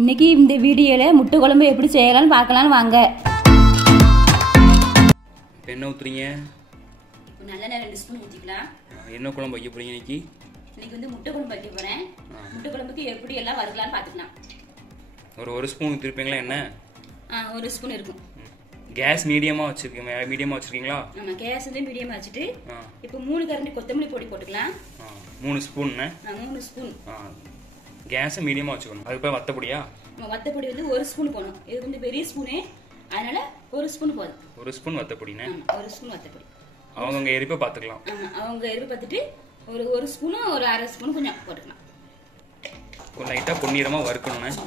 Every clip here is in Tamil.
இன்னைக்கு இந்த வீடியோல முட்டை குழம்பு எப்படி செய்யலாம்னு பார்க்கலாம்னு வாங்க. என்ன ஊத்துறீங்க? இப்போ நல்லெண்ணெய் 2 ஸ்பூன் ஊத்திக்கலாம். என்ன குழம்பு வைக்க போறீங்க இன்னைக்கு? இன்னைக்கு வந்து முட்டை குழம்பு வைக்க போறேன். முட்டை குழம்புக்கு எப்படி எல்லாம் வறுக்கலாம்னு பாத்துக்கலாம். ஒரு ஸ்பூன் ஊத்திருப்பீங்களா என்ன? 1 ஸ்பூன் இருக்கும். கேஸ் மீடியமா வச்சிருக்கீங்களா? ஆமா, கேஸ் வந்து மீடியமா வச்சிட்டு இப்போ 3 கரண்டி கொத்தமல்லி பொடி போட்டுக்கலாம். 3 ஸ்பூன். 3 ஸ்பூன். கேஸ் மீடியமா வச்சுக்கணும். அதுக்கு வத்த பொடியா? வத்தப்பொடி வந்து 1 ஸ்பூன் போடணும். இது வந்து பெரிய ஸ்பூனே, அதனால 1 ஸ்பூன் போதும். 1 ஸ்பூன் வத்தப்பொடினே. 1 ஸ்பூன் வத்தப்பொடி. அவங்க எரிப்பை பாத்துக்கலாம். அவங்க எரிப்பை பார்த்துட்டு ஒரு ஸ்பூன் ஒரு அரை ஸ்பூன் கொஞ்சம் போட்டுக்கலாம். கொஞ்சம் லைட்டா பொன்னிறமா வறுக்கணும்.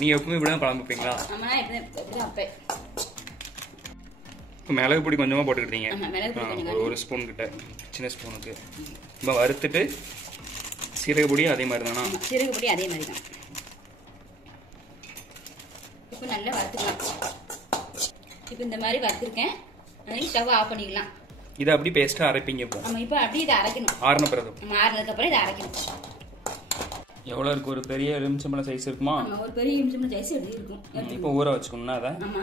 நீ எப்பவுமே இப்படிதான் குழம்பு வைப்பீங்களா? ஆமா, இப்படிதான் வைப்பேன். இப்போ மிளகு பொடி கொஞ்சமா போட்டுக்கிட்டீங்க. ஒரு ஸ்பூன் கிட்ட, சின்ன ஸ்பூனுக்கு. இப்போ வறுத்துட்டு சீரக பொடி அதே மாதிரி தானா? சீரக பொடி அதே மாதிரி தான். இப்போ நல்லா வறுத்துக்கலாம். இப்போ இந்த மாதிரி வறுத்துருக்கேன். ஸ்டவ் ஆஃப் பண்ணிக்கலாம். இதை அப்படி பேஸ்டா அரைப்பீங்க இப்போ? ஆமா, இப்போ அப்படியே இதை அரைக்கணும். ஆறுன பிறகு? ஆறுனதுக்கு அப்புறம் இதை அரைக்கணும். எவ்வளவு இருக்கு? ஒரு பெரிய எலுமிச்சம்பழம் சைஸ் இருக்குமா? ஒரு பெரிய எலுமிச்சம்பழம் சைஸ் இருக்கும். இப்போ ஊற வச்சுக்கணும்னா அதை? ஆமா,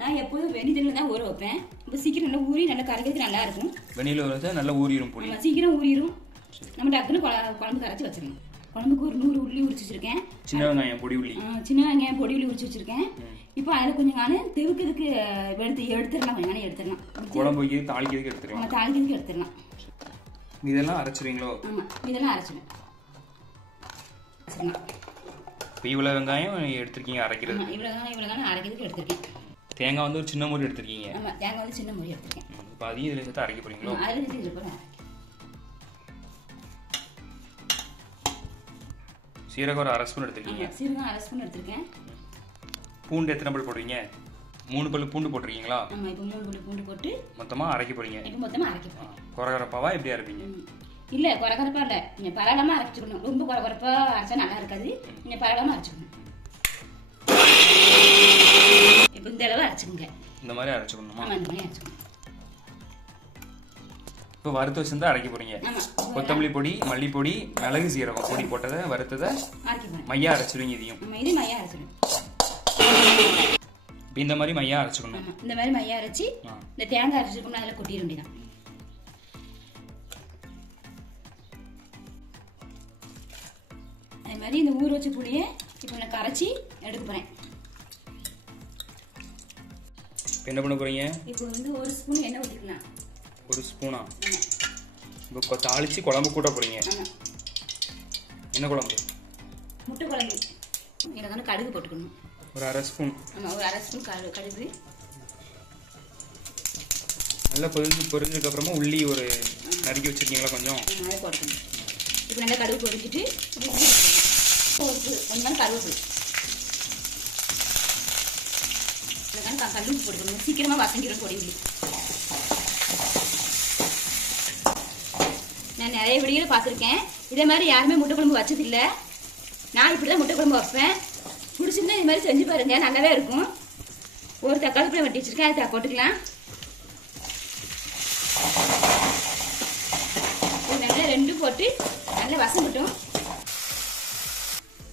நான் எப்போதும் வெந்நி தண்ணியில் தான் ஊற வைப்பேன். இப்போ சீக்கிரம் நல்லா ஊறி நல்லா கரைக்கிறதுக்கு நல்லா இருக்கும். வெந்நில ஊற வச்சா நல்லா ஊறிடும் புளி. சீக்கிரம் ஊறிடும். நம்ம டக்குன்னு குழம்பு கரைச்சி வச்சிடணும். குழம்புக்கு ஒரு 100 உள்ளி உரிச்சு வச்சிருக்கேன். சின்ன வெங்காயம் பொடி உள்ளி. சின்ன வெங்காயம் பொடி உள்ளி உரிச்சு வச்சிருக்கேன். இப்போ அதில் கொஞ்சம் நானே தெவுக்கிறதுக்கு எடுத்துடலாம். கொஞ்சம் நானே எடுத்துடலாம். குழம்பு வைக்கிறது தாளிக்கிறதுக்கு எடுத்துக்கலாம். தாளிக்கிறதுக்கு எடுத்துடலாம். இதெல்லாம் அரைச்சிருவீங்களோ? ஆமா, இதெல்லாம் அரைச்சிடும். இவ்வளவு வெங்காயம் எடுத்திருக்கீங்க அரைக்கிறது? இவ்வளவு அரைக்கிறதுக்கு எடுத்திருக்கேன். தேங்காய் வந்து ஒரு சின்ன மூடி எடுத்திருக்கீங்க? ஆமா, தேங்காய் வந்து சின்ன மூடி எடுத்திருக்கேன். இப்போ அதையும் இதில் சேர்த்து அரைக்க போறீங்களோ? அதில் சேர்த்து இது போகிறேன். சீரகம் ஒரு 1/2 ஸ்பூன் எடுத்திருக்கீங்க. சீரகம் 1/2 ஸ்பூன் எடுத்திருக்கேன். பூண்டு எத்தனை பல் போடுறீங்க? 3 பல் பூண்டு போட்டிருக்கீங்களா? ஆமா, இப்போ 3 பல் பூண்டு போட்டு மொத்தமா அரைக்க போறீங்க. இப்போ மொத்தமா அரைக்க போறேன். கொரகரப்பாவா எப்படி அரைப்பீங்க? இல்ல, கொரகரப்பா இல்ல, கொஞ்சம் பரவலமா அரைச்சுக்கணும். ரொம்ப கொரகரப்பா அரைச்சா நல்லா இருக்காது. கொஞ்சம் பரவலமா அரைச்சுக்கணும். இப்போ இந்த அளவு அரைச்சுக்கோங்க. இந்த மாதிரி அரைச்சுக்கணுமா? ஆமா, இந்த மாதிரி அரைச்சுக்கணும். இப்போ வறுத்து வச்சிருந்தா அரைக்க போறீங்க. கொத்தமல்லி பொடி, மல்லிப்பொடி, மிளகு, சீரகம் பொடி போட்டதை வறுத்ததை மையா அரைச்சிடுவீங்க. இதையும் இது மையா அரைச்சிடும். இந்த மாதிரி மையா அரைச்சுக்கணும். இந்த மாதிரி மையா அரைச்சி இந்த தேங்காய் அரைச்சிருக்கோம்னா அதில் கொட்டிட வேண்டியதான். அதே மாதிரி இந்த ஊற வச்ச புளியை இப்போ நான் கரைச்சி எடுக்க போறேன். என்ன பண்ண போறீங்க? இப்போ வந்து 1 ஸ்பூன் எண்ணெய் ஊற்றிக்கலாம். 1 ஸ்பூனா? இப்போ தாளிச்சு குழம்பு கூட்ட போறீங்க. என்ன குழம்பு? முட்டை குழம்பு. எனக்கு வந்து கடுகு போட்டுக்கணும். ஒரு 1/2 ஸ்பூன். ஆமா, ஒரு 1/2 ஸ்பூன் கடுகு. நல்லா பொரிஞ்சதுக்கு அப்புறமா உள்ளி ஒரு நறுக்கி வச்சிருக்கீங்களா கொஞ்சம்? அதை போட்டுக்கணும். இப்போ நல்லா கடுகு பொரிஞ்சிட்டு கொஞ்சம் கருவேப்பிலை கல்லூரி போட்டுக்கணும். சீக்கிரமா வசங்கிடும் பொடி உள்ளி. நான் நிறைய வீடியோல பார்த்துருக்கேன். இதே மாதிரி யாருமே முட்டை குழம்பு வச்சதில்லை. நான் இப்படிதான் முட்டை குழம்பு வைப்பேன். பிடிச்சிருந்தா இது மாதிரி செஞ்சு பாருங்க, நல்லாவே இருக்கும். ஒரு தக்காளி பழம் வெட்டி வச்சிருக்கேன், அதை போட்டுக்கலாம். வெங்காயம் 2 போட்டு நல்லா வசங்கட்டும்.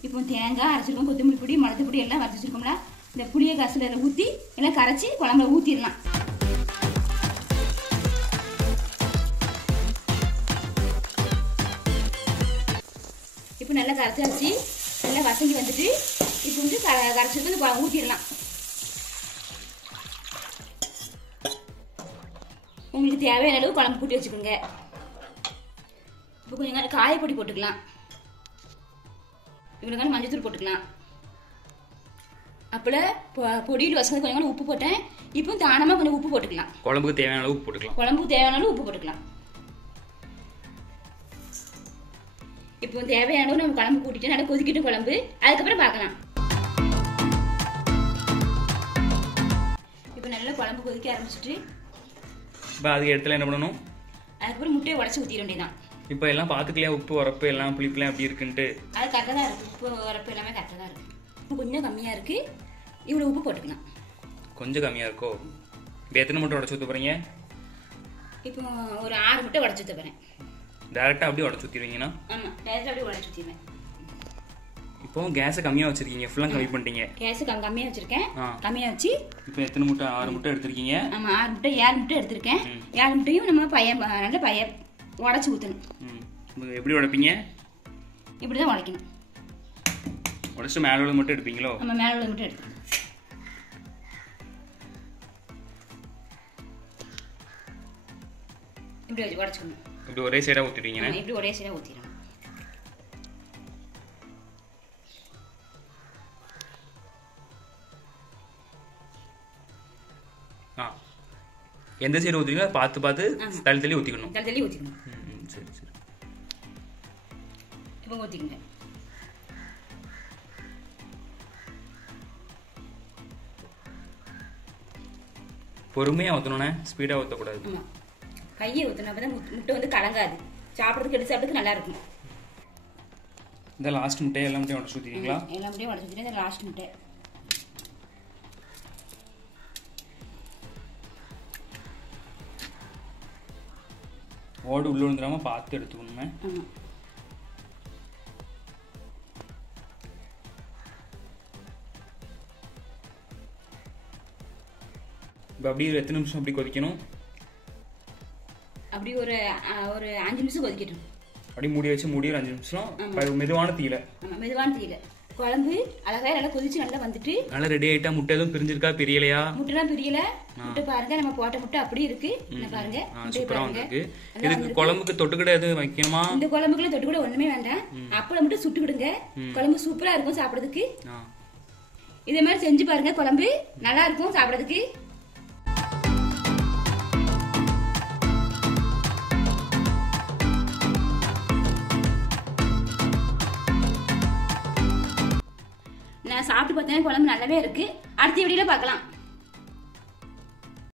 இப்போ தேங்காய் அரைச்சிருக்கோம், கொத்தமல்லி பொடி, மிளகு பொடி எல்லாம் வரைச்சி வச்சிருக்கோம்ல, இந்த புளியை கசில ஊற்றி எல்லாம் கரைச்சி குழம்புல ஊற்றிடலாம். இப்போ நல்லா கரைச்சாச்சு, நல்லா வசங்கி வந்துட்டு இப்போ வந்து கரைச்சிட்டு ஊற்றிடலாம். உங்களுக்கு தேவையான அளவு குழம்பு கூட்டி வச்சுக்கோங்க. இப்போ கொஞ்சம் நேரம் காயப்பொடி போட்டுக்கலாம். இவ்வளோ மஞ்சத்தூள் போட்டுக்கலாம். அப்போல பொடியில் வசங்க கொஞ்சம் உப்பு போட்டேன். இப்போ தானமாக கொஞ்சம் உப்பு போட்டுக்கலாம். குழம்புக்கு தேவையான அளவு உப்பு போட்டுக்கலாம். குழம்புக்கு தேவையான அளவு உப்பு போட்டுக்கலாம். இப்போ தேவையான அளவு நம்ம குழம்பு கூட்டிட்டு நல்லா கொதிக்கிட்டு குழம்பு, அதுக்கப்புறம் பார்க்கலாம். இப்போ நல்லா குழம்பு கொதிக்க ஆரம்பிச்சிட்டு இப்போ அதுக்கு இடத்துல என்ன பண்ணணும்? அதுக்கப்புறம் முட்டையை உடச்சி ஊற்றிட வேண்டியதான். இப்போ எல்லாம் பார்த்துக்கலையா? உப்பு உரப்பு எல்லாம் புளிப்புலாம் எப்படி இருக்குன்ட்டு? அது கரெக்டாக தான் இருக்கு. உப்பு உரப்பு எல்லாமே கரெக்டாக தான் இருக்கு. கொஞ்சம் கம்மியாக இருக்கு. இவ்வளோ உப்பு போட்டுக்கலாம். கொஞ்சம் கம்மியாக இருக்கோ? இப்போ எத்தனை முட்டை உடச்சி ஊற்ற போறீங்க? இப்போ ஒரு 6 முட்டை உடைச்சு ஊத்த போறேன். டைரக்டா அப்படியே உடைச்சு ஊத்திடுவீங்கன்னா? ஆமா, டைரக்டா அப்படியே உடைச்சு ஊத்திடுவேன். இப்போ கேஸை கம்மியா வச்சிருக்கீங்க, ஃபுல்லா கம்மி பண்ணிட்டீங்க. கேஸ் கம்மியா வச்சிருக்கேன். கம்மியா வச்சு இப்போ எத்தனை முட்டை? 6 முட்டை எடுத்திருக்கீங்க. ஆமா, 6 முட்டை 7 முட்டை எடுத்திருக்கேன். 7 முட்டையும் நம்ம நல்ல உடைச்சு ஊத்தணும். எப்படி உடைப்பீங்க? இப்படிதான் உடைக்கணும். உடைச்சு மேல உள்ள மட்டும் எடுப்பீங்களோ? ஆமா, மேல உள்ள மட்டும் எடுத்து இப்படி வச்சு உடைச்சுக்கணும். இப்படி ஒரே சைடா ஊத்திடுவீங்க? இப்படி ஒரே சைடா ஊத்திடணும். எந்த சைடு ஊத்துறீங்களோ பார்த்து பார்த்து தள்ளி தள்ளி ஊத்திக்கணும். தள்ளி ஊத்திக்கணும். சரி சரி. இப்போ ஊத்திக்கங்க. பொறுமையா ஊத்தணும்னே, ஸ்பீடா ஊத்த கூடாது. ஆமா, கையை ஊத்தணும். அப்பதான் முட்டை வந்து கலங்காது, சாப்பிடுறதுக்கு எடுத்து சாப்பிடுறதுக்கு நல்லா இருக்கும். இந்த லாஸ்ட் முட்டை எல்லா முட்டையும் உடைச்சு ஊத்திட்டீங்களா? எல்லா முட்டையும் உடைச்சு ஊத்திட்டேன். இந்த லாஸ்ட் முட்டை ஓடு உள்ள விழுந்துடாம பார்த்து எடுத்துக்கணுங்க. இப்போ அப்படியே எத்தனை நிமிஷம் அப்படி கொதிக்கணும்? அப்படி ஒரு 5 நிமிஷம் கொதிக்கட்டும். அப்படி மூடி வச்சு மூடி ஒரு 5 நிமிஷம் மெதுவான தீயில. ஆமா, மெதுவான தீயில. குழம்பு அழகா நல்லா கொதிச்சு நல்லா வந்துட்டு நல்லா ரெடி ஆயிட்டா. முட்டை எதுவும் பிரிஞ்சிருக்கா, பிரியலையா? முட்டைலாம் பிரியல. முட்டை பாருங்க, நம்ம போட்ட முட்டை அப்படி இருக்கு. பாருங்க, சூப்பரா இருக்கு. இதுக்கு குழம்புக்கு தொட்டுக்கிட எதுவும் வைக்கணுமா? இந்த குழம்புக்குள்ள தொட்டுக்கிட ஒண்ணுமே வேண்டாம். அப்பளம் மட்டும் சுட்டுக்கிடுங்க. குழம்பு சூப்பரா இருக்கும் சாப்பிடுறதுக்கு. இதே மாதிரி செஞ்சு பாருங்க, குழம்பு நல்லா இருக்கும் சாப்பிடுறதுக்கு. நான் சாப்பிட்டு பார்த்தேன், குழம்பு நல்லாவே இருக்கு. அடுத்த வீடியோல பார்க்கலாம்.